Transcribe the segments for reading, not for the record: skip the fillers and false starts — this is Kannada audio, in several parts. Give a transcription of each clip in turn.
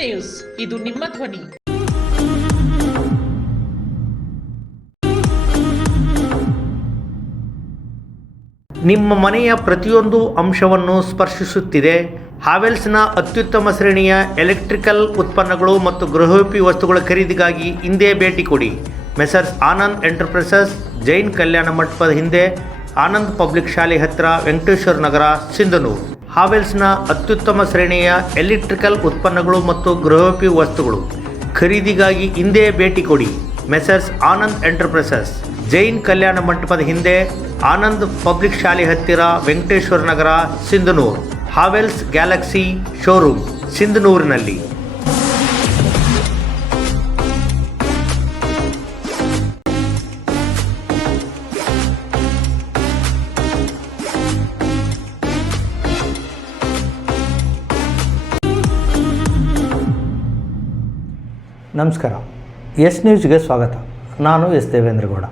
ನ್ಯೂಸ್, ಇದು ನಿಮ್ಮ ಧ್ವನಿ. ನಿಮ್ಮ ಮನೆಯ ಪ್ರತಿಯೊಂದು ಅಂಶವನ್ನು ಸ್ಪರ್ಶಿಸುತ್ತಿದೆ. ಹಾವೆಲ್ಸ್ನ ಅತ್ಯುತ್ತಮ ಶ್ರೇಣಿಯ ಎಲೆಕ್ಟ್ರಿಕಲ್ ಉತ್ಪನ್ನಗಳು ಮತ್ತು ಗೃಹೋಪಯೋಗಿ ವಸ್ತುಗಳ ಖರೀದಿಗಾಗಿ ಹಿಂದೆ ಭೇಟಿ ಕೊಡಿ. ಮೆಸರ್ಸ್ ಆನಂದ್ ಎಂಟರ್ಪ್ರೈಸಸ್, ಜೈನ್ ಕಲ್ಯಾಣ ಮಂಟಪದ ಹಿಂದೆ, ಆನಂದ್ ಪಬ್ಲಿಕ್ ಶಾಲೆ ಹತ್ತಿರ, ವೆಂಕಟೇಶ್ವರ ನಗರ, ಸಿಂಧನೂರು. ಹಾವೆಲ್ಸ್ನ ಅತ್ಯುತ್ತಮ ಶ್ರೇಣಿಯ ಎಲೆಕ್ಟ್ರಿಕಲ್ ಉತ್ಪನ್ನಗಳು ಮತ್ತು ಗೃಹೋಪಯೋಗಿ ವಸ್ತುಗಳು ಖರೀದಿಗಾಗಿ ಹಿಂದೆ ಭೇಟಿ ಕೊಡಿ. ಮೆಸರ್ಸ್ ಆನಂದ್ ಎಂಟರ್ಪ್ರೈಸಸ್, ಜೈನ್ ಕಲ್ಯಾಣ ಮಂಟಪದ ಹಿಂದೆ, ಆನಂದ್ ಪಬ್ಲಿಕ್ ಶಾಲೆ ಹತ್ತಿರ, Venkateshwara Nagar, Sindhanur. Havells Galaxy showroom, ಸಿಂಧನೂರಿನಲ್ಲಿ. ನಮಸ್ಕಾರ, ಎಸ್ ನ್ಯೂಸ್ಗೆ ಸ್ವಾಗತ. ನಾನು ಎಸ್ ದೇವೇಂದ್ರಗೌಡ.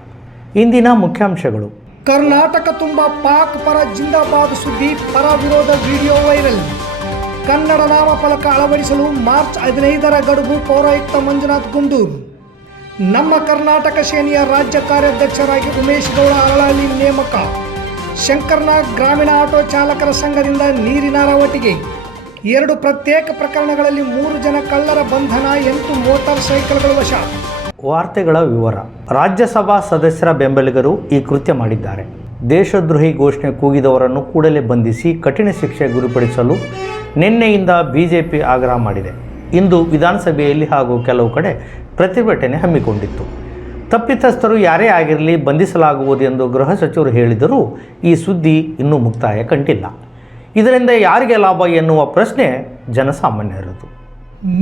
ಇಂದಿನ ಮುಖ್ಯಾಂಶಗಳು. ಕರ್ನಾಟಕ ತುಂಬ ಪಾಕ್ ಪರ ಜಿಂದಾಬಾದ್ ಸುದ್ದಿ, ಪರ ವಿರೋಧ ವಿಡಿಯೋ ವೈರಲ್. ಕನ್ನಡ ನಾಮಫಲಕ ಅಳವಡಿಸಲು ಮಾರ್ಚ್ 15ರ ಗಡುವು, ಪೌರಾಯುಕ್ತ ಮಂಜುನಾಥ್ ಗುಂಡೂರು. ನಮ್ಮ ಕರ್ನಾಟಕ ಸೇನೆಯ ರಾಜ್ಯ ಕಾರ್ಯಾಧ್ಯಕ್ಷರಾಗಿ ಉಮೇಶ್ ಗೌಡ ಅರಳಹಳ್ಳಿ ನೇಮಕ. ಶಂಕರ್ನಾಗ್ ಗ್ರಾಮೀಣ ಆಟೋ ಚಾಲಕರ ಸಂಘದಿಂದ ನೀರಿನ ರವಟಿಗೆ. 2 ಪ್ರತ್ಯೇಕ ಪ್ರಕರಣಗಳಲ್ಲಿ 3 ಜನ ಕಳ್ಳರ ಬಂಧನ, 8 ಮೋಟಾರ್ ಸೈಕಲ್ಗಳು ವಶ. ವಾರ್ತೆಗಳ ವಿವರ. ರಾಜ್ಯಸಭಾ ಸದಸ್ಯರ ಬೆಂಬಲಿಗರು ಈ ಕೃತ್ಯ ಮಾಡಿದ್ದಾರೆ. ದೇಶದ್ರೋಹಿ ಘೋಷಣೆ ಕೂಗಿದವರನ್ನು ಕೂಡಲೇ ಬಂಧಿಸಿ ಕಠಿಣ ಶಿಕ್ಷೆ ಗುರಿಪಡಿಸಲು ನಿನ್ನೆಯಿಂದ ಬಿಜೆಪಿ ಆಗ್ರಹ ಮಾಡಿದೆ. ಇಂದು ವಿಧಾನಸಭೆಯಲ್ಲಿ ಹಾಗೂ ಕೆಲವು ಕಡೆ ಪ್ರತಿಭಟನೆ ಹಮ್ಮಿಕೊಂಡಿತ್ತು. ತಪ್ಪಿತಸ್ಥರು ಯಾರೇ ಆಗಿರಲಿ ಬಂಧಿಸಲಾಗುವುದು ಎಂದು ಗೃಹ ಸಚಿವರು ಹೇಳಿದರೂ ಈ ಸುದ್ದಿ ಇನ್ನೂ ಮುಕ್ತಾಯ ಕಂಡಿಲ್ಲ. ಇದರಿಂದ ಯಾರಿಗೆ ಲಾಭ ಎನ್ನುವ ಪ್ರಶ್ನೆ ಜನಸಾಮಾನ್ಯರದು.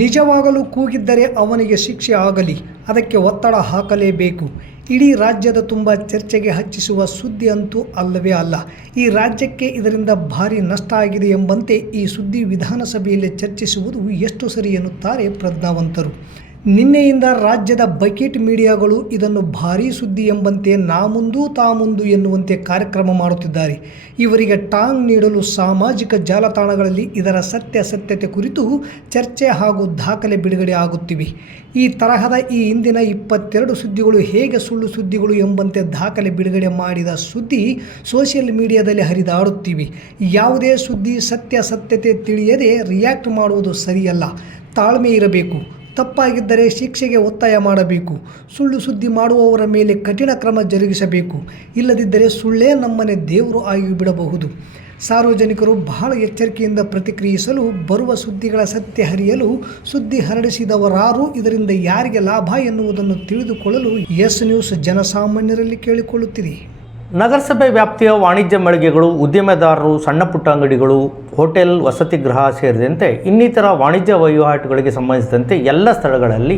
ನಿಜವಾಗಲೂ ಕೂಗಿದ್ದರೆ ಅವನಿಗೆ ಶಿಕ್ಷೆ ಆಗಲಿ, ಅದಕ್ಕೆ ಒತ್ತಡ ಹಾಕಲೇಬೇಕು. ಇಡೀ ರಾಜ್ಯದ ತುಂಬ ಚರ್ಚೆಗೆ ಹಚ್ಚಿಸುವ ಸುದ್ದಿ ಅಂತೂ ಅಲ್ಲವೇ ಅಲ್ಲ. ಈ ರಾಜ್ಯಕ್ಕೆ ಇದರಿಂದ ಭಾರಿ ನಷ್ಟ ಆಗಿದೆ ಎಂಬಂತೆ ಈ ಸುದ್ದಿ ವಿಧಾನಸಭೆಯಲ್ಲಿ ಚರ್ಚಿಸುವುದು ಎಷ್ಟು ಸರಿ ಎನ್ನುತ್ತಾರೆ ಪ್ರಜ್ಞಾವಂತರು. ನಿನ್ನೆಯಿಂದ ರಾಜ್ಯದ ಬಕೆಟ್ ಮೀಡಿಯಾಗಳು ಇದನ್ನು ಭಾರೀ ಸುದ್ದಿ ಎಂಬಂತೆ ನಾ ಮುಂದು ತಾ ಮುಂದು ಎನ್ನುವಂತೆ ಕಾರ್ಯಕ್ರಮ ಮಾಡುತ್ತಿದ್ದಾರೆ. ಇವರಿಗೆ ಟಾಂಗ್ ನೀಡಲು ಸಾಮಾಜಿಕ ಜಾಲತಾಣಗಳಲ್ಲಿ ಇದರ ಸತ್ಯಾಸತ್ಯತೆ ಕುರಿತು ಚರ್ಚೆ ಹಾಗೂ ದಾಖಲೆ ಬಿಡುಗಡೆ ಆಗುತ್ತಿವೆ. ಈ ತರಹದ ಈ ಹಿಂದಿನ 22 ಸುದ್ದಿಗಳು ಹೇಗೆ ಸುಳ್ಳು ಸುದ್ದಿಗಳು ಎಂಬಂತೆ ದಾಖಲೆ ಬಿಡುಗಡೆ ಮಾಡಿದ ಸುದ್ದಿ ಸೋಷಿಯಲ್ ಮೀಡಿಯಾದಲ್ಲಿ ಹರಿದಾಡುತ್ತಿವೆ. ಯಾವುದೇ ಸುದ್ದಿ ಸತ್ಯಾಸತ್ಯತೆ ತಿಳಿಯದೆ ರಿಯಾಕ್ಟ್ ಮಾಡುವುದು ಸರಿಯಲ್ಲ. ತಾಳ್ಮೆ ಇರಬೇಕು. ತಪ್ಪಾಗಿದ್ದರೆ ಶಿಕ್ಷೆಗೆ ಒತ್ತಾಯ ಮಾಡಬೇಕು. ಸುಳ್ಳು ಸುದ್ದಿ ಮಾಡುವವರ ಮೇಲೆ ಕಠಿಣ ಕ್ರಮ ಜರುಗಿಸಬೇಕು. ಇಲ್ಲದಿದ್ದರೆ ಸುಳ್ಳೇ ನಮ್ಮನೆ ದೇವರು ಆಗಿಬಿಡಬಹುದು. ಸಾರ್ವಜನಿಕರು ಬಹಳ ಎಚ್ಚರಿಕೆಯಿಂದ ಪ್ರತಿಕ್ರಿಯಿಸಲು, ಬರುವ ಸುದ್ದಿಗಳ ಸತ್ಯ ಹರಿಯಲು, ಸುದ್ದಿ ಹರಡಿಸಿದವರಾರು, ಇದರಿಂದ ಯಾರಿಗೆ ಲಾಭ ಎನ್ನುವುದನ್ನು ತಿಳಿದುಕೊಳ್ಳಲು ಎಸ್ ನ್ಯೂಸ್ ಜನಸಾಮಾನ್ಯರಲ್ಲಿ ಕೇಳಿಕೊಳ್ಳುತ್ತಿದೆ. ನಗರಸಭೆ ವ್ಯಾಪ್ತಿಯ ವಾಣಿಜ್ಯ ಮಳಿಗೆಗಳು, ಉದ್ಯಮೆದಾರರು, ಸಣ್ಣಪುಟ್ಟ ಅಂಗಡಿಗಳು, ಹೋಟೆಲ್, ವಸತಿ ಗೃಹ ಸೇರಿದಂತೆ ಇನ್ನಿತರ ವಾಣಿಜ್ಯ ವಹಿವಾಟುಗಳಿಗೆ ಸಂಬಂಧಿಸಿದಂತೆ ಎಲ್ಲ ಸ್ಥಳಗಳಲ್ಲಿ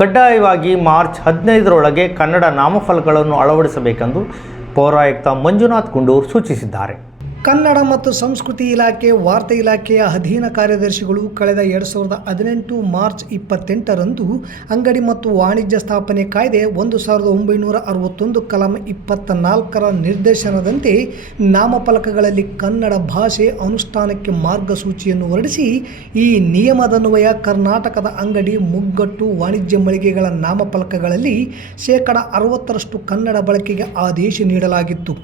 ಕಡ್ಡಾಯವಾಗಿ ಮಾರ್ಚ್ 15ರೊಳಗೆ ಕನ್ನಡ ನಾಮಫಲಕಗಳನ್ನು ಅಳವಡಿಸಬೇಕೆಂದು ಪೌರಾಯುಕ್ತ ಮಂಜುನಾಥ್ ಗುಂಡೂರು ಸೂಚಿಸಿದ್ದಾರೆ. ಕನ್ನಡ ಮತ್ತು ಸಂಸ್ಕೃತಿ ಇಲಾಖೆ, ವಾರ್ತಾ ಇಲಾಖೆಯ ಅಧೀನ ಕಾರ್ಯದರ್ಶಿಗಳು ಕಳೆದ 2018 ಮಾರ್ಚ್ 28ರಂದು ಅಂಗಡಿ ಮತ್ತು ವಾಣಿಜ್ಯ ಸ್ಥಾಪನೆ ಕಾಯ್ದೆ 1961 ಕಲಂ 24ರ ನಿರ್ದೇಶನದಂತೆ ನಾಮಫಲಕಗಳಲ್ಲಿ ಕನ್ನಡ ಭಾಷೆ ಅನುಷ್ಠಾನಕ್ಕೆ ಮಾರ್ಗಸೂಚಿಯನ್ನು ಹೊರಡಿಸಿ, ಈ ನಿಯಮದನ್ವಯ ಕರ್ನಾಟಕದ ಅಂಗಡಿ, ಮುಗ್ಗಟ್ಟು, ವಾಣಿಜ್ಯ ಮಳಿಗೆಗಳ ನಾಮಫಲಕಗಳಲ್ಲಿ 60% ಕನ್ನಡ ಬಳಕೆಗೆ ಆದೇಶ ನೀಡಲಾಗಿತ್ತು.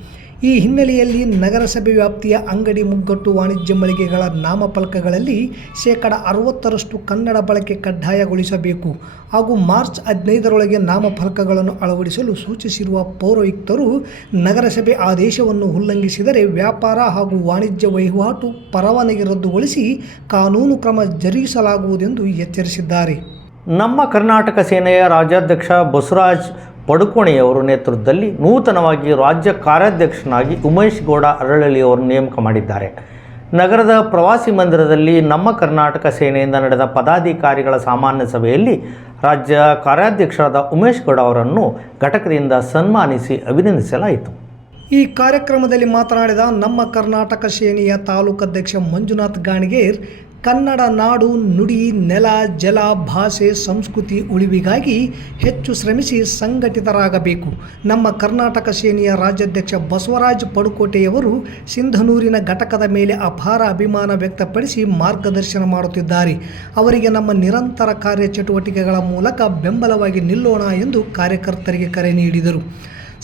ಈ ಹಿನ್ನೆಲೆಯಲ್ಲಿ ನಗರಸಭೆ ವ್ಯಾಪ್ತಿಯ ಅಂಗಡಿ, ಮುಗ್ಗಟ್ಟು, ವಾಣಿಜ್ಯ ಮಳಿಗೆಗಳ ನಾಮಫಲಕಗಳಲ್ಲಿ 60% ಕನ್ನಡ ಬಳಕೆ ಕಡ್ಡಾಯಗೊಳಿಸಬೇಕು ಹಾಗೂ ಮಾರ್ಚ್ 15ರೊಳಗೆ ನಾಮಫಲಕಗಳನ್ನು ಅಳವಡಿಸಲು ಸೂಚಿಸಿರುವ ಪೌರಾಯುಕ್ತರು ನಗರಸಭೆ ಆದೇಶವನ್ನು ಉಲ್ಲಂಘಿಸಿದರೆ ವ್ಯಾಪಾರ ಹಾಗೂ ವಾಣಿಜ್ಯ ವಹಿವಾಟು ಪರವಾನಗಿ ರದ್ದುಗೊಳಿಸಿ ಕಾನೂನು ಕ್ರಮ ಜರುಗಿಸಲಾಗುವುದೆಂದು ಎಚ್ಚರಿಸಿದ್ದಾರೆ. ನಮ್ಮ ಕರ್ನಾಟಕ ಸೇನೆಯ ರಾಜ್ಯಾಧ್ಯಕ್ಷ ಬಸವರಾಜ್ ಪಡುಕೋಣೆಯವರ ನೇತೃತ್ವದಲ್ಲಿ ನೂತನವಾಗಿ ರಾಜ್ಯ ಕಾರ್ಯಾಧ್ಯಕ್ಷನಾಗಿ ಉಮೇಶ್ ಗೌಡ ಅರಳಹಳ್ಳಿಯವರನ್ನು ನೇಮಕ ಮಾಡಿದ್ದಾರೆ. ನಗರದ ಪ್ರವಾಸಿ ಮಂದಿರದಲ್ಲಿ ನಮ್ಮ ಕರ್ನಾಟಕ ಸೇನೆಯಿಂದ ನಡೆದ ಪದಾಧಿಕಾರಿಗಳ ಸಾಮಾನ್ಯ ಸಭೆಯಲ್ಲಿ ರಾಜ್ಯ ಕಾರ್ಯಾಧ್ಯಕ್ಷರಾದ ಉಮೇಶ್ ಗೌಡ ಅವರನ್ನು ಘಟಕದಿಂದ ಸನ್ಮಾನಿಸಿ ಅಭಿನಂದಿಸಲಾಯಿತು. ಈ ಕಾರ್ಯಕ್ರಮದಲ್ಲಿ ಮಾತನಾಡಿದ ನಮ್ಮ ಕರ್ನಾಟಕ ಸೇನೆಯ ತಾಲೂಕಾಧ್ಯಕ್ಷ ಮಂಜುನಾಥ್ ಗಾಣಿಗೇರ್, ಕನ್ನಡ ನಾಡು ನುಡಿ ನೆಲ ಜಲ ಭಾಷೆ ಸಂಸ್ಕೃತಿ ಉಳಿವಿಗಾಗಿ ಹೆಚ್ಚು ಶ್ರಮಿಸಿ ಸಂಘಟಿತರಾಗಬೇಕು. ನಮ್ಮ ಕರ್ನಾಟಕ ಸೇನೆಯ ರಾಜ್ಯಾಧ್ಯಕ್ಷ ಬಸವರಾಜ ಪಡುಕೋಟೆಯವರು ಸಿಂಧನೂರಿನ ಘಟಕದ ಮೇಲೆ ಅಪಾರ ಅಭಿಮಾನ ವ್ಯಕ್ತಪಡಿಸಿ ಮಾರ್ಗದರ್ಶನ ಮಾಡುತ್ತಿದ್ದಾರೆ. ಅವರಿಗೆ ನಮ್ಮ ನಿರಂತರ ಕಾರ್ಯಚಟುವಟಿಕೆಗಳ ಮೂಲಕ ಬೆಂಬಲವಾಗಿ ನಿಲ್ಲೋಣ ಎಂದು ಕಾರ್ಯಕರ್ತರಿಗೆ ಕರೆ ನೀಡಿದರು.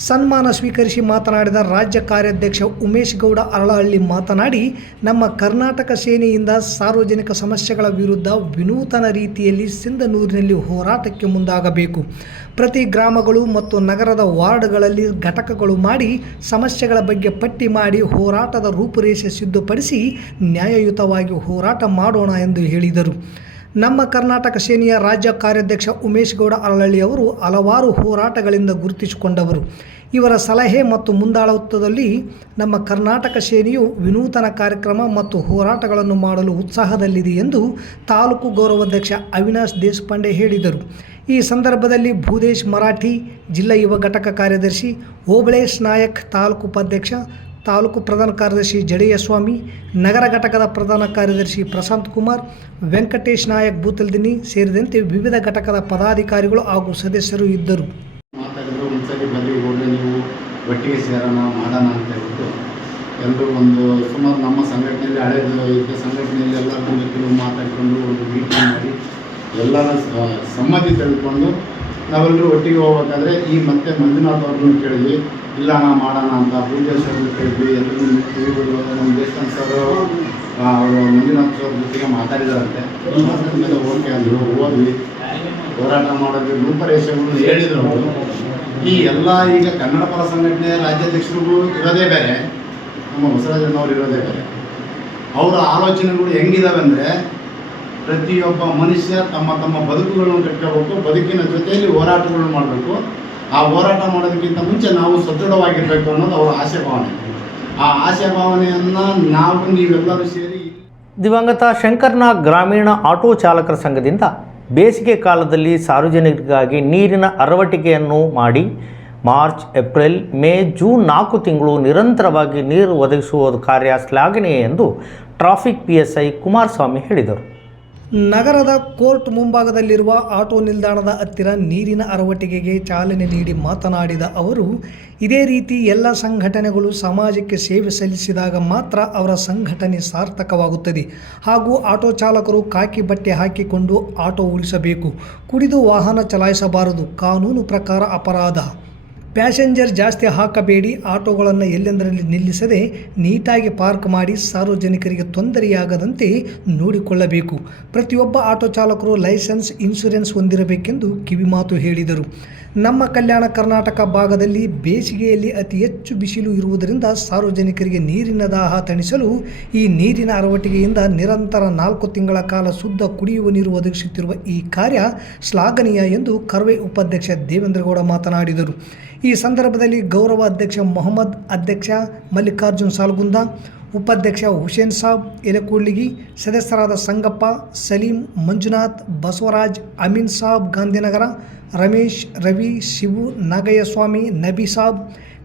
ಸನ್ಮಾನ ಸ್ವೀಕರಿಸಿ ಮಾತನಾಡಿದ ರಾಜ್ಯ ಕಾರ್ಯಾಧ್ಯಕ್ಷ ಉಮೇಶ್ ಗೌಡ ಅರಳಹಳ್ಳಿ ಮಾತನಾಡಿ, ನಮ್ಮ ಕರ್ನಾಟಕ ಸೇನೆಯಿಂದ ಸಾರ್ವಜನಿಕ ಸಮಸ್ಯೆಗಳ ವಿರುದ್ಧ ವಿನೂತನ ರೀತಿಯಲ್ಲಿ ಸಿಂಧನೂರಿನಲ್ಲಿ ಹೋರಾಟಕ್ಕೆ ಮುಂದಾಗಬೇಕು. ಪ್ರತಿ ಗ್ರಾಮಗಳು ಮತ್ತು ನಗರದ ವಾರ್ಡ್ಗಳಲ್ಲಿ ಘಟಕಗಳು ಮಾಡಿ ಸಮಸ್ಯೆಗಳ ಬಗ್ಗೆ ಪಟ್ಟಿ ಮಾಡಿ ಹೋರಾಟದ ರೂಪುರೇಷೆ ಸಿದ್ಧಪಡಿಸಿ ನ್ಯಾಯಯುತವಾಗಿ ಹೋರಾಟ ಮಾಡೋಣ ಎಂದು ಹೇಳಿದರು. ನಮ್ಮ ಕರ್ನಾಟಕ ಸೇನೆಯ ರಾಜ್ಯ ಕಾರ್ಯಾಧ್ಯಕ್ಷ ಉಮೇಶ್ ಗೌಡ ಅರಳಹಳ್ಳಿ ಅವರು ಹಲವಾರು ಹೋರಾಟಗಳಿಂದ ಗುರುತಿಸಿಕೊಂಡವರು. ಇವರ ಸಲಹೆ ಮತ್ತು ಮುಂದಾಳತ್ವದಲ್ಲಿ ನಮ್ಮ ಕರ್ನಾಟಕ ಸೇನೆಯು ವಿನೂತನ ಕಾರ್ಯಕ್ರಮ ಮತ್ತು ಹೋರಾಟಗಳನ್ನು ಮಾಡಲು ಉತ್ಸಾಹದಲ್ಲಿದೆ ಎಂದು ತಾಲೂಕು ಗೌರವಾಧ್ಯಕ್ಷ ಅವಿನಾಶ್ ದೇಶಪಾಂಡೆ ಹೇಳಿದರು. ಈ ಸಂದರ್ಭದಲ್ಲಿ ಭೂದೇಶ್ ಮರಾಠಿ, ಜಿಲ್ಲಾ ಯುವ ಘಟಕ ಕಾರ್ಯದರ್ಶಿ ಓಬಳೇಶ್ ನಾಯಕ್, ತಾಲೂಕು ಉಪಾಧ್ಯಕ್ಷ, ತಾಲೂಕು ಪ್ರಧಾನ ಕಾರ್ಯದರ್ಶಿ ಜಡೆಯಸ್ವಾಮಿ, ನಗರ ಘಟಕದ ಪ್ರಧಾನ ಕಾರ್ಯದರ್ಶಿ ಪ್ರಶಾಂತ್ ಕುಮಾರ್, ವೆಂಕಟೇಶ್ ನಾಯಕ್ ಬೂತಲ್ದಿನಿ ಸೇರಿದಂತೆ ವಿವಿಧ ಘಟಕದ ಪದಾಧಿಕಾರಿಗಳು ಹಾಗೂ ಸದಸ್ಯರು ಇದ್ದರು. ಮಾತಾಡಿದ್ರು, ಒಂದ್ಸರಿ ಬನ್ನಿ ಹೋಗಿ ನೀವು ಒಟ್ಟಿಗೆ ಸೇರೋಣ ಮಾಡೋಣ ಅಂತ ಹೇಳ್ಬಿಟ್ಟು ಎಲ್ಲರೂ ಒಂದು ಸುಮಾರು ನಮ್ಮ ಸಂಘಟನೆಯಲ್ಲಿ ಹಳೆಯದು ಇದ್ದ ಸಂಘಟನೆಯಲ್ಲಿ ಎಲ್ಲರೂ ವ್ಯಕ್ತಿಗಳು ಮಾತಾಡಿಕೊಂಡು ಒಂದು ಮೀಟಿಂಗ್ ಮಾಡಿ ಎಲ್ಲರ ಸಮ್ಮತಿ ತೆಗೆದುಕೊಂಡು ನಾವೆಲ್ಲರೂ ಒಟ್ಟಿಗೆ ಹೋಗ್ಬೇಕಾದ್ರೆ ಈ ಮತ್ತೆ ಮಂಜುನಾಥ್ ಅವ್ರನ್ನೂ ಕೇಳಿದ್ವಿ, ಇಲ್ಲ ನಾವು ಮಾಡೋಣ ಅಂತ ಭೂದೇಶ್ವರನ್ನು ಕೇಳಿದ್ವಿ. ಎಲ್ಲರೂ ನಮ್ಮ ದೇಶಪಾಂಡೆ ಸರ್ ಅವರು ಮಂಜುನಾಥ್ ಅವ್ರ ಜೊತೆಗೆ ಮಾತಾಡಿದಾರಂತೆ. ಮಾತಾಡಿದ್ಮೇಲೆ ಓಕೆ ಅಂದರು, ಹೋದ್ವಿ, ಹೋರಾಟ ಮಾಡೋದು ರೂಪರೇಷೆಗಳು ಹೇಳಿದರು ಅವರು. ಈ ಎಲ್ಲ ಈಗ ಕನ್ನಡ ಪರ ಸಂಘಟನೆ ರಾಜ್ಯಾಧ್ಯಕ್ಷರುಗಳು ಇರೋದೇ ಬೇರೆ, ನಮ್ಮ ಬಸವರಾಜನವರು ಇರೋದೇ ಬೇರೆ. ಅವರ ಆಲೋಚನೆಗಳು ಹೆಂಗಿದಾವೆ ಅಂದರೆ, ಪ್ರತಿಯೊಬ್ಬ ಮನುಷ್ಯ ತಮ್ಮ ತಮ್ಮ ಬದುಕುಗಳನ್ನು ಕಟ್ಕೋಬೇಕು, ಬದುಕಿನ ಜೊತೆಯಲ್ಲಿ ಹೋರಾಟಗಳನ್ನು ಮಾಡಬೇಕು. ಆ ಹೋರಾಟ ಮಾಡೋದಕ್ಕಿಂತ ಮುಂಚೆ ನಾವು ಸದೃಢವಾಗಿರಬೇಕು ಅನ್ನೋದು ಅವರ ಆಶೆ ಭಾವನೆ. ಆ ಆಶೆ ಭಾವನೆಯನ್ನು ನೀವೆಲ್ಲರೂ ಸೇರಿ ದಿವಂಗತ ಶಂಕರ್ನಾಗ್ ಗ್ರಾಮೀಣ ಆಟೋ ಚಾಲಕರ ಸಂಘದಿಂದ ಬೇಸಿಗೆ ಕಾಲದಲ್ಲಿ ಸಾರ್ವಜನಿಕರಿಗಾಗಿ ನೀರಿನ ಅರವಟಿಕೆಯನ್ನು ಮಾಡಿ ಮಾರ್ಚ್, ಏಪ್ರಿಲ್, ಮೇ, ಜೂನ್ 4 ತಿಂಗಳು ನಿರಂತರವಾಗಿ ನೀರು ಒದಗಿಸುವ ಕಾರ್ಯ ಶ್ಲಾಘನೀಯ ಎಂದು ಟ್ರಾಫಿಕ್ PSI ಕುಮಾರಸ್ವಾಮಿ ಹೇಳಿದರು. ನಗರದ ಕೋರ್ಟ್ ಮುಂಭಾಗದಲ್ಲಿರುವ ಆಟೋ ನಿಲ್ದಾಣದ ಹತ್ತಿರ ನೀರಿನ ಅರವಟಿಕೆಗೆ ಚಾಲನೆ ನೀಡಿ ಮಾತನಾಡಿದ ಅವರು, ಇದೇ ರೀತಿ ಎಲ್ಲ ಸಂಘಟನೆಗಳು ಸಮಾಜಕ್ಕೆ ಸೇವೆ ಸಲ್ಲಿಸಿದಾಗ ಮಾತ್ರ ಅವರ ಸಂಘಟನೆ ಸಾರ್ಥಕವಾಗುತ್ತದೆ. ಹಾಗೂ ಆಟೋ ಚಾಲಕರು ಖಾಕಿ ಬಟ್ಟೆ ಹಾಕಿಕೊಂಡು ಆಟೋ ಉಳಿಸಬೇಕು. ಕುಡಿದು ವಾಹನ ಚಲಾಯಿಸಬಾರದು, ಕಾನೂನು ಪ್ರಕಾರ ಅಪರಾಧ. ಪ್ಯಾಸೆಂಜರ್ ಜಾಸ್ತಿ ಹಾಕಬೇಡಿ. ಆಟೋಗಳನ್ನು ಎಲ್ಲೆಂದರಲ್ಲಿ ನಿಲ್ಲಿಸದೆ ನೀಟಾಗಿ ಪಾರ್ಕ್ ಮಾಡಿ ಸಾರ್ವಜನಿಕರಿಗೆ ತೊಂದರೆಯಾಗದಂತೆ ನೋಡಿಕೊಳ್ಳಬೇಕು. ಪ್ರತಿಯೊಬ್ಬ ಆಟೋ ಚಾಲಕರು ಲೈಸೆನ್ಸ್, ಇನ್ಶೂರೆನ್ಸ್ ಹೊಂದಿರಬೇಕೆಂದು ಕಿವಿಮಾತು ಹೇಳಿದರು. ನಮ್ಮ ಕಲ್ಯಾಣ ಕರ್ನಾಟಕ ಭಾಗದಲ್ಲಿ ಬೇಸಿಗೆಯಲ್ಲಿ ಅತಿ ಹೆಚ್ಚು ಬಿಸಿಲು ಇರುವುದರಿಂದ ಸಾರ್ವಜನಿಕರಿಗೆ ನೀರಿನ ದಾಹ ತಣಿಸಲು ಈ ನೀರಿನ ಅರವಟಿಕೆಯಿಂದ ನಿರಂತರ 4 ತಿಂಗಳ ಕಾಲ ಶುದ್ಧ ಕುಡಿಯುವ ನೀರು ಒದಗಿಸುತ್ತಿರುವ ಈ ಕಾರ್ಯ ಶ್ಲಾಘನೀಯ ಎಂದು ಕರ್ವೆ ಉಪಾಧ್ಯಕ್ಷ ದೇವೇಂದ್ರಗೌಡ ಮಾತನಾಡಿದರು. ಈ ಸಂದರ್ಭದಲ್ಲಿ ಗೌರವ ಅಧ್ಯಕ್ಷ ಮೊಹಮ್ಮದ್, ಅಧ್ಯಕ್ಷ ಮಲ್ಲಿಕಾರ್ಜುನ್ ಸಾಲ್ಗುಂದ, ಉಪಾಧ್ಯಕ್ಷ ಹುಸೇನ್ ಸಾಬ್ ಎಲೆಕೂಡ್ಲಿಗಿ, ಸದಸ್ಯರಾದ ಸಂಗಪ್ಪ, ಸಲೀಂ, ಮಂಜುನಾಥ್, ಬಸವರಾಜ್, ಅಮೀನ್ ಸಾಬ್ ಗಾಂಧಿನಗರ, ರಮೇಶ್, ರವಿ, ಶಿವು, ನಾಗಯ್ಯಸ್ವಾಮಿ, ನಬಿ ಸಾಬ್,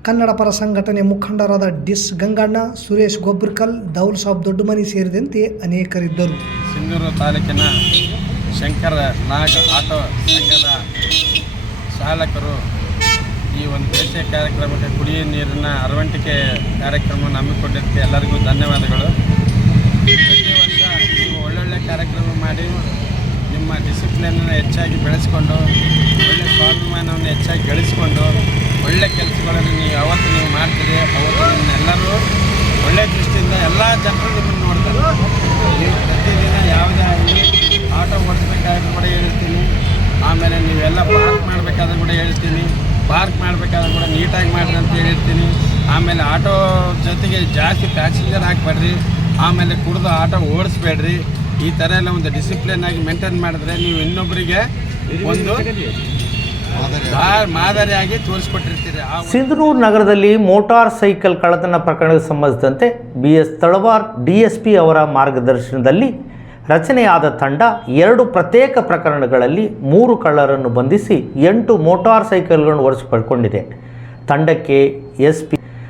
ಕನ್ನಡ ಪರ ಸಂಘಟನೆ ಮುಖಂಡರಾದ ಡಿಸ್ ಗಂಗಣ್ಣ, ಸುರೇಶ್ ಗೊಬ್ರಿಕಲ್, ದೌಲ್ ಸಾಬ್ ದೊಡ್ಡಮನಿ ಸೇರಿದಂತೆ ಅನೇಕರಿದ್ದರು. ಸಿಂಧೂರು ತಾಲೂಕಿನ ಶಂಕರ ನಾಗ್ ಆಟೋ ಸಂಘದ ಚಾಲಕರು ಈ ಒಂದು ಬೇಸಿಗೆ ಕಾರ್ಯಕ್ರಮಕ್ಕೆ ಕುಡಿಯುವ ನೀರಿನ ಅರವಟಿಕೆ ಕಾರ್ಯಕ್ರಮವನ್ನು ಹಮ್ಮಿಕೊಂಡಿದ್ದಕ್ಕೆ ಎಲ್ಲರಿಗೂ ಧನ್ಯವಾದಗಳು. ಪ್ರತಿ ವರ್ಷ ನೀವು ಒಳ್ಳೊಳ್ಳೆ ಕಾರ್ಯಕ್ರಮ ಮಾಡಿ ನಿಮ್ಮ ಡಿಸಿಪ್ಲಿನನ್ನು ಹೆಚ್ಚಾಗಿ ಬೆಳೆಸ್ಕೊಂಡು ಒಳ್ಳೆಯ ಸ್ವಾಭಿಮಾನವನ್ನು ಹೆಚ್ಚಾಗಿ ಗಳಿಸ್ಕೊಂಡು ಒಳ್ಳೆಯ ಕೆಲಸಗಳನ್ನು ನೀವು ಮಾಡ್ತೀರಿ. ಅವತ್ತು ನಿಮ್ಮನ್ನೆಲ್ಲರೂ ಒಳ್ಳೆಯ ದೃಷ್ಟಿಯಿಂದ ಎಲ್ಲ ಜನರು ನಿಮ್ಮನ್ನು ನೋಡ್ತಾರೆ. ನೀವು ಪ್ರತಿದಿನ ಯಾವುದೇ ಆಗಲಿ ಆಟೋ ಓಡಿಸ್ಬೇಕಾದ್ರೂ ಕೂಡ ಹೇಳ್ತೀನಿ. ಆಮೇಲೆ ನೀವೆಲ್ಲ ಪಾರ್ಕ್ ಮಾಡಬೇಕಾದ್ರೂ ಕೂಡ ಹೇಳ್ತೀನಿ. ಪಾರ್ಕ್ ಮಾಡಬೇಕಾದ್ರೂ ಕೂಡ ನೀಟಾಗಿ ಮಾಡಿರಿ ಅಂತ ಹೇಳಿರ್ತೀನಿ. ಆಮೇಲೆ ಆಟೋ ಜೊತೆಗೆ ಜಾಸ್ತಿ ಪ್ಯಾಸೆಂಜರ್ ಹಾಕಬೇಡ್ರಿ. ಆಮೇಲೆ ಕುಡಿದು ಆಟೋ ಓಡಿಸ್ಬೇಡ್ರಿ. ಈ ಥರ ಎಲ್ಲ ಒಂದು ಡಿಸಿಪ್ಲಿನ್ ಆಗಿ ಮೇಂಟೈನ್ ಮಾಡಿದ್ರೆ ನೀವು ಇನ್ನೊಬ್ಬರಿಗೆ ಒಂದು ಮಾದರಿಯಾಗಿ ತೋರಿಸ್ಕೊಟ್ಟಿರ್ತೀರಿ. ಸಿಂಧನೂರು ನಗರದಲ್ಲಿ ಮೋಟಾರ್ ಸೈಕಲ್ ಕಳ್ಳತನ ಪ್ರಕರಣಕ್ಕೆ ಸಂಬಂಧಿಸಿದಂತೆ BS ತಳವಾರ್ DSP ಅವರ ಮಾರ್ಗದರ್ಶನದಲ್ಲಿ ರಚನೆಯಾದ ತಂಡ 2 ಪ್ರತ್ಯೇಕ ಪ್ರಕರಣಗಳಲ್ಲಿ 3 ಕಳ್ಳರನ್ನು ಬಂಧಿಸಿ 8 ಮೋಟಾರ್ ಸೈಕಲ್ಗಳನ್ನು ವಶಪಡಿಸಿಕೊಂಡಿದೆ. ತಂಡಕ್ಕೆ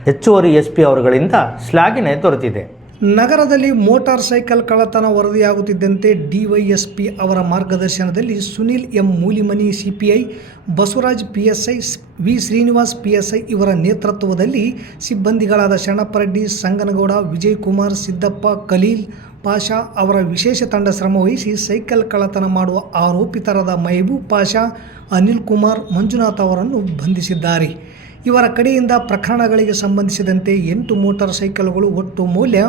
ಹೆಚ್ಚುವರಿ SP ಅವರುಗಳಿಂದ ಶ್ಲಾಘನೆ ದೊರೆತಿದೆ. ನಗರದಲ್ಲಿ ಮೋಟಾರ್ ಸೈಕಲ್ ಕಳ್ಳತನ ವರದಿಯಾಗುತ್ತಿದ್ದಂತೆ ಡಿವೈಎಸ್ಪಿ ಅವರ ಮಾರ್ಗದರ್ಶನದಲ್ಲಿ Sunil M Mulimani CPI, Basavaraj PSI, V Srinivas PSI ಇವರ ನೇತೃತ್ವದಲ್ಲಿ ಸಿಬ್ಬಂದಿಗಳಾದ ಶರಣಪ್ಪರೆಡ್ಡಿ, ಸಂಗನಗೌಡ, ವಿಜಯಕುಮಾರ್, ಸಿದ್ದಪ್ಪ, ಖಲೀಲ್ ಪಾಷಾ ಅವರ ವಿಶೇಷ ತಂಡ ಶ್ರಮವಹಿಸಿ ಸೈಕಲ್ ಕಳ್ಳತನ ಮಾಡುವ ಆರೋಪಿತರಾದ ಮೆಹಬೂಬ್ ಪಾಷಾ, ಅನಿಲ್ ಕುಮಾರ್, ಮಂಜುನಾಥ್ ಅವರನ್ನು ಬಂಧಿಸಿದ್ದಾರೆ. ಇವರ ಕಡೆಯಿಂದ ಪ್ರಕರಣಗಳಿಗೆ ಸಂಬಂಧಿಸಿದಂತೆ 8 ಮೋಟಾರ್ ಸೈಕಲ್ಗಳು ಒಟ್ಟು ಮೌಲ್ಯ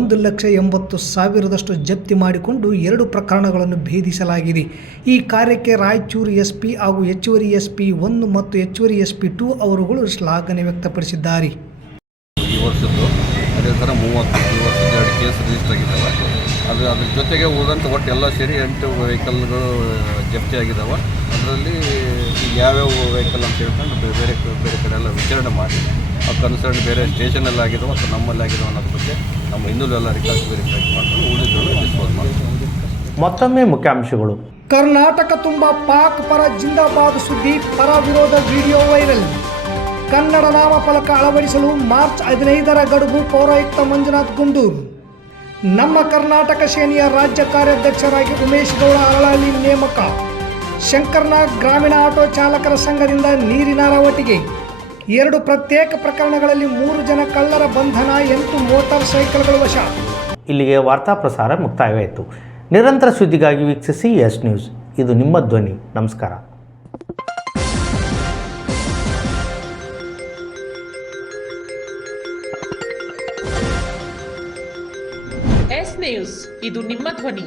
1,80,000 ಜಪ್ತಿ ಮಾಡಿಕೊಂಡು 2 ಪ್ರಕರಣಗಳನ್ನು ಭೇದಿಸಲಾಗಿದೆ. ಈ ಕಾರ್ಯಕ್ಕೆ ರಾಯಚೂರು ಎಸ್ಪಿ ಹಾಗೂ ಹೆಚ್ಚುವರಿ ಎಸ್ಪಿ 1 ಮತ್ತು ಹೆಚ್ಚುವರಿ ಎಸ್ಪಿ 2 ಅವರುಗಳು ಶ್ಲಾಘನೆ ವ್ಯಕ್ತಪಡಿಸಿದ್ದಾರೆ. ಈ ವರ್ಷದ್ದು ಅದೇ ಥರ 30 ವರ್ಷದ 2 ಕೇಸ್ ರಿಜಿಸ್ಟರ್ ಆಗಿದ್ದಾವೆ. ಅದ್ರ ಜೊತೆಗೆ ಉಳಿದಂಥ ಒಟ್ಟು ಎಲ್ಲ ಸೇರಿ 8 ವೆಹಿಕಲ್ಗಳು ಜಪ್ತಿ ಆಗಿದ್ದಾವೆ. ಅದರಲ್ಲಿ ಯಾವ್ಯಾವ ವೆಹಿಕಲ್ ಅಂತ ಹೇಳ್ಕೊಂಡು ಬೇರೆ ಕಡೆ ಎಲ್ಲ ವಿಚಾರಣೆ ಮಾಡಿ ಆ ಕನ್ಸರ್ನ್ ಬೇರೆ ಸ್ಟೇಷನಲ್ಲಿ ಆಗಿದ್ದಾವೆ ಅಥವಾ ನಮ್ಮಲ್ಲಿ ಆಗಿದ್ದಾವೆ ಅನ್ನೋದ್ರ ಬಗ್ಗೆ ನಮ್ಮ ಇನ್ನೂ ಎಲ್ಲ ರಿಕಾರ್ಡ್ಸ್ ವೆರಿಫೈ ಮಾಡ್ಕೊಂಡು ಉಳಿದನ್ನು ಡಿಸ್ಪೋಸ್ ಮಾಡ್ತೀವಿ. ಮತ್ತೊಮ್ಮೆ ಮುಖ್ಯಾಂಶಗಳು. ಕರ್ನಾಟಕ ತುಂಬ ಪಾಕ್ ಪರ ಜಿಂದಾಬಾದ್ ಸುದ್ದಿ, ಪರ ವಿರೋಧ ವಿಡಿಯೋ ವೈರಲ್. ಕನ್ನಡ ನಾಮಫಲಕ ಅಳವಡಿಸಲು ಮಾರ್ಚ್ 15ರ ಗಡುವು, ಪೌರಾಯುಕ್ತ ಮಂಜುನಾಥ್ ಗುಂಡೂರು. ನಮ್ಮ ಕರ್ನಾಟಕ ಸೇನೆಯ ರಾಜ್ಯ ಕಾರ್ಯಾಧ್ಯಕ್ಷರಾಗಿ ಉಮೇಶ್ ಗೌಡ ಅರಳಹಳ್ಳಿ ನೇಮಕ. ಶಂಕರ್ನಾಗ್ ಗ್ರಾಮೀಣ ಆಟೋ ಚಾಲಕರ ಸಂಘದಿಂದ ನೀರಿನ ರವಟಿಗೆ. 2 ಪ್ರತ್ಯೇಕ ಪ್ರಕರಣಗಳಲ್ಲಿ 3 ಜನ ಕಳ್ಳರ ಬಂಧನ, 8 ಮೋಟಾರ್ ಸೈಕಲ್ಗಳು ವಶ. ಇಲ್ಲಿಗೆ ವಾರ್ತಾ ಪ್ರಸಾರ ಮುಕ್ತಾಯವಾಯಿತು. ನಿರಂತರ ಸುದ್ದಿಗಾಗಿ ವೀಕ್ಷಿಸಿ ಎಸ್ ನ್ಯೂಸ್. ಇದು ನಿಮ್ಮ ಧ್ವನಿ. ನಮಸ್ಕಾರ. ಎಸ್ ನ್ಯೂಸ್, ಇದು ನಿಮ್ಮ ಧ್ವನಿ.